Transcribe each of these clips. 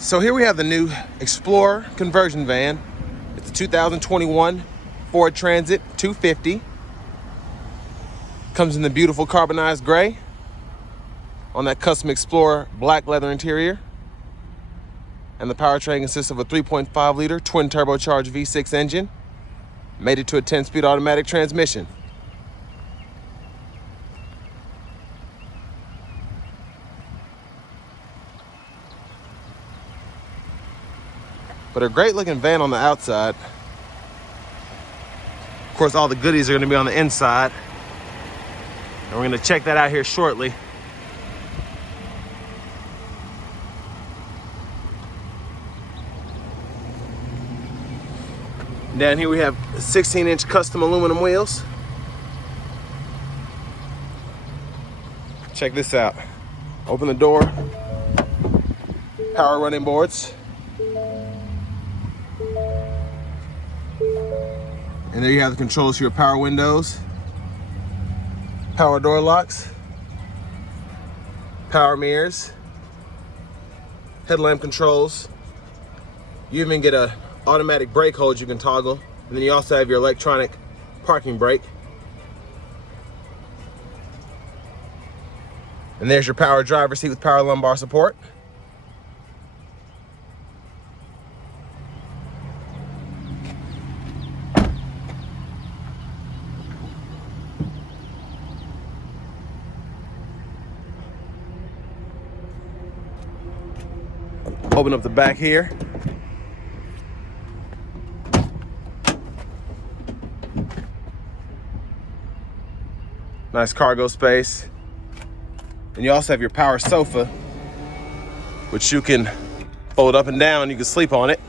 So here we have the new Explorer conversion van. It's a 2021 Ford Transit 250. Comes in the beautiful carbonized gray on that custom Explorer black leather interior. And the powertrain consists of a 3.5 liter twin turbocharged V6 engine, made it to a 10-speed automatic transmission. But a great looking van on the outside. Of course, all the goodies are gonna be on the inside. And we're gonna check that out here shortly. Down here we have 16-inch custom aluminum wheels. Check this out. Open the door. Power running boards. And there you have the controls for your power windows, power door locks, power mirrors, headlamp controls. You even get a automatic brake hold you can toggle. And then you also have your electronic parking brake. And there's your power driver's seat with power lumbar support. Open up the back here. Nice cargo space. And you also have your power sofa, which you can fold up and down. You can sleep on it.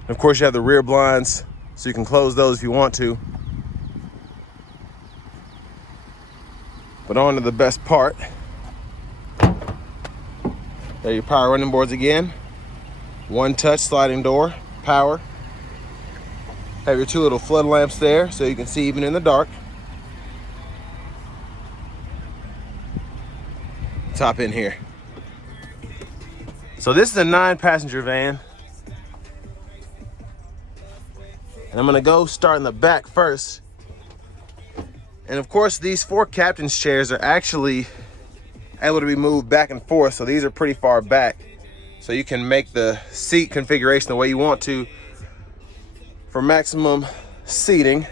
And of course, you have the rear blinds, so you can close those if you want to. But on to the best part. There are your power running boards again. One touch sliding door, power. Have your two little flood lamps there so you can see even in the dark. Top in here. So this is a 9-passenger van. And I'm gonna go start in the back first. And of course, these 4 captain's chairs are actually able to be moved back and forth. So these are pretty far back. So you can make the seat configuration the way you want to for maximum seating.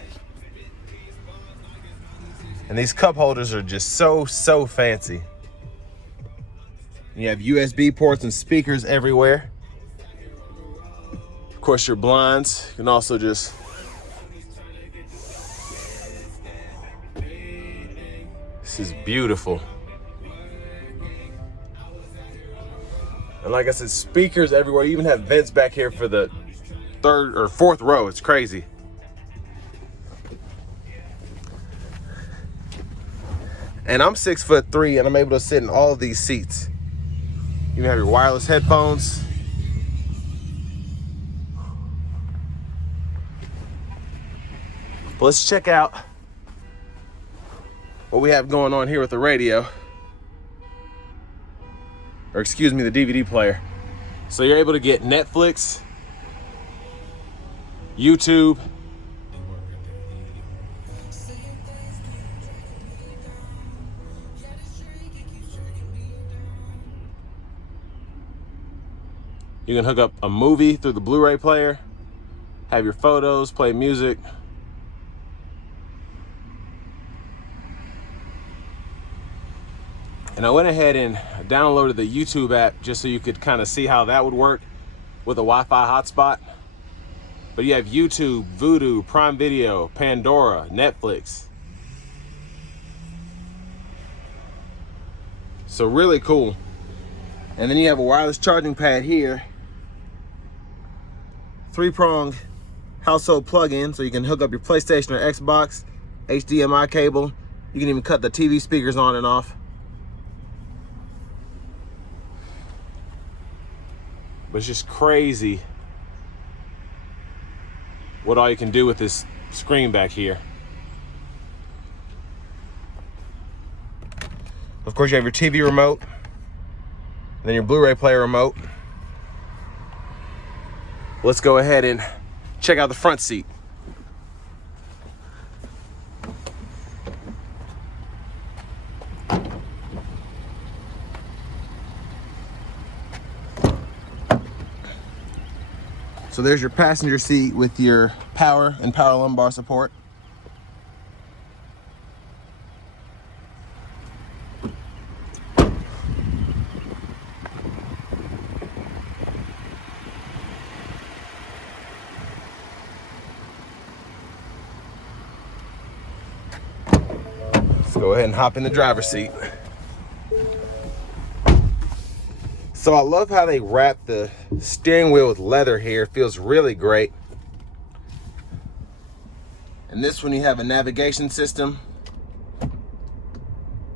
And these cup holders are just so fancy. You have USB ports and speakers everywhere. Of course, your blinds. You can also just this is beautiful. And like I said, speakers everywhere. You even have vents back here for the 3rd or 4th row. It's crazy. And I'm 6'3" and I'm able to sit in all of these seats. You have your wireless headphones. But let's check out what we have going on here with the radio. Or excuse me, the DVD player. So you're able to get Netflix, YouTube, you can hook up a movie through the Blu-ray player, have your photos, play music. And I went ahead and downloaded the YouTube app just so you could kind of see how that would work with a Wi-Fi hotspot. But you have YouTube, Vudu, Prime Video, Pandora, Netflix. So really cool. And then you have a wireless charging pad here. 3-prong household plug-in, so you can hook up your PlayStation or Xbox, HDMI cable. You can even cut the TV speakers on and off. But it's just crazy what all you can do with this screen back here. Of course, you have your TV remote, then your Blu-ray player remote. Let's go ahead and check out the front seat. So there's your passenger seat with your power and power lumbar support. Let's go ahead and hop in the driver's seat. So I love how they wrap the steering wheel with leather here. It feels really great. And this one, you have a navigation system.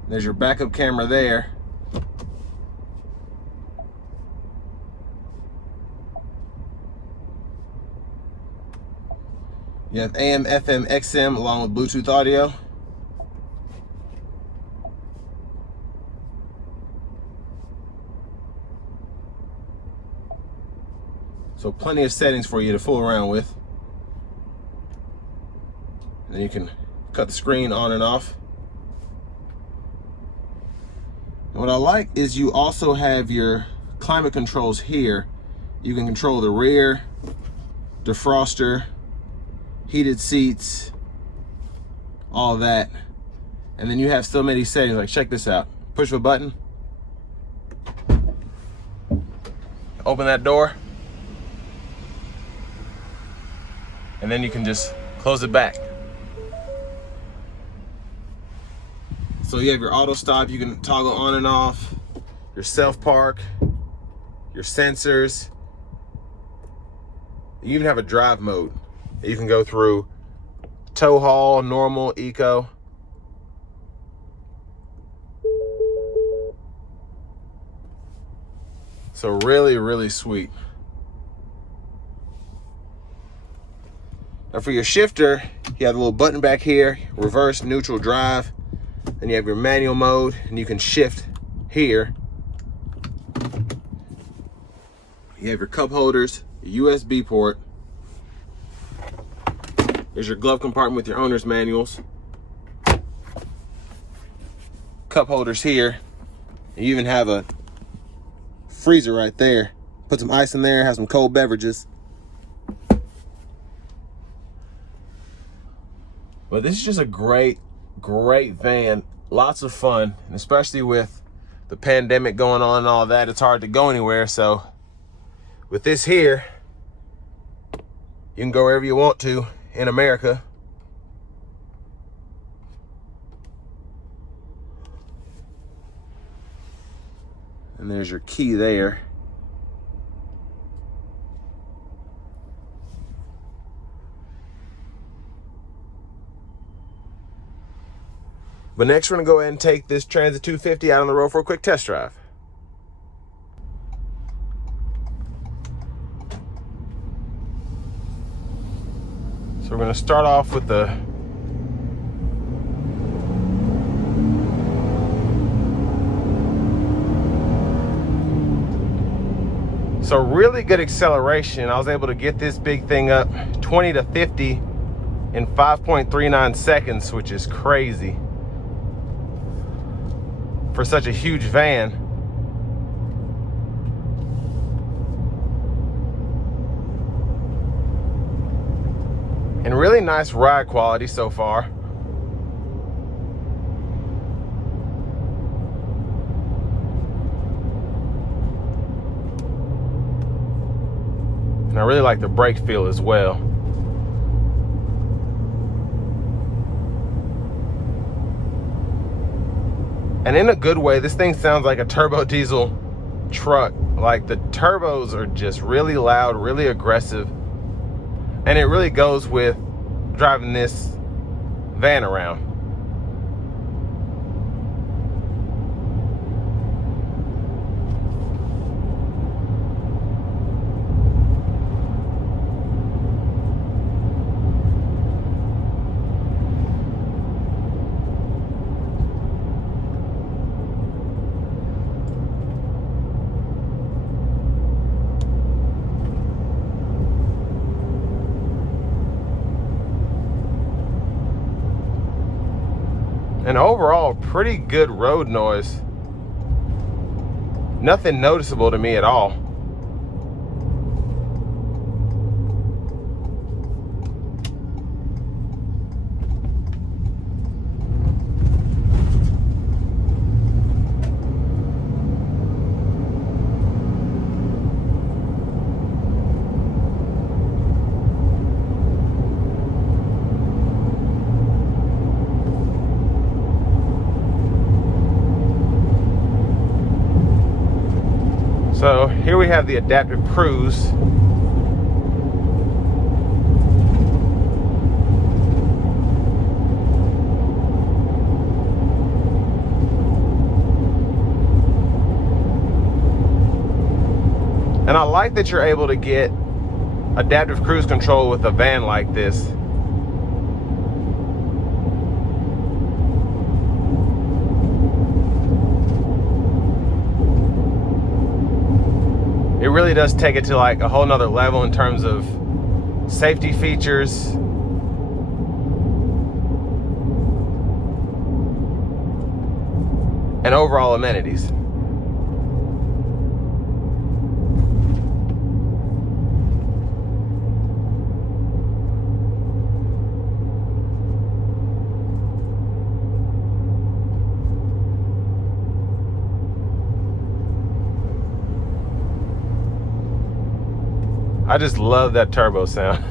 There's your backup camera there. You have AM, FM, XM along with Bluetooth audio. So plenty of settings for you to fool around with. And then you can cut the screen on and off. And what I like is you also have your climate controls here. You can control the rear, defroster, heated seats, all that. And then you have so many settings, like check this out. Push of a button. Open that door. And then you can just close it back. So you have your auto stop, you can toggle on and off, your self park, your sensors. You even have a drive mode. You can go through tow haul, normal, eco. So really, really sweet. Now for your shifter, you have a little button back here, reverse, neutral, drive. Then you have your manual mode, and you can shift here. You have your cup holders, your USB port. There's your glove compartment with your owner's manuals. Cup holders here. And you even have a freezer right there. Put some ice in there, have some cold beverages. But this is just a great van. Lots of fun, and especially with the pandemic going on and all that, it's hard to go anywhere. So with this here, you can go wherever you want to in America. And there's your key there. But next, we're gonna go ahead and take this Transit 250 out on the road for a quick test drive. So we're gonna start off with the really good acceleration. I was able to get this big thing up 20 to 50 in 5.39 seconds, which is crazy for such a huge van. And really nice ride quality so far. And I really like the brake feel as well. And in a good way, this thing sounds like a turbo diesel truck. Like the turbos are just really loud, really aggressive. And it really goes with driving this van around. And overall, pretty good road noise. Nothing noticeable to me at all. So here we have the adaptive cruise. And I like that you're able to get adaptive cruise control with a van like this. It really does take it to like a whole nother level in terms of safety features. And overall amenities. I just love that turbo sound.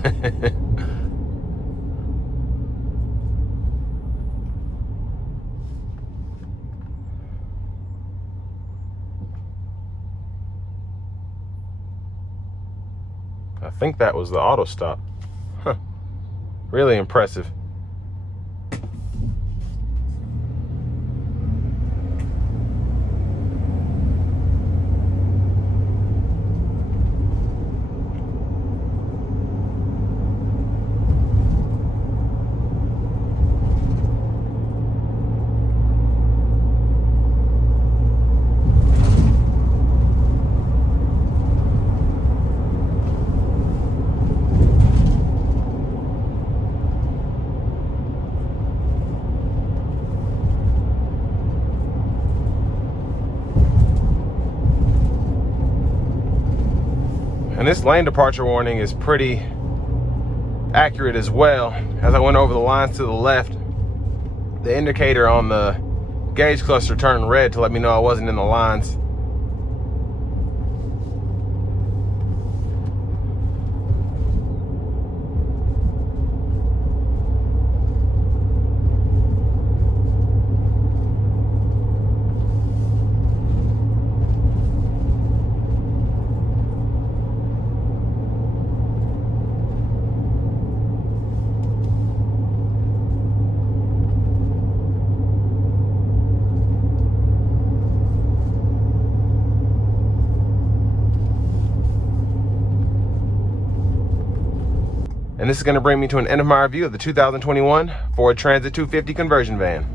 I think that was the auto stop. Huh. Really impressive. And this lane departure warning is pretty accurate as well. As I went over the lines to the left, the indicator on the gauge cluster turned red to let me know I wasn't in the lines. And this is going to bring me to an end of my review of the 2021 Ford Transit 250 conversion van.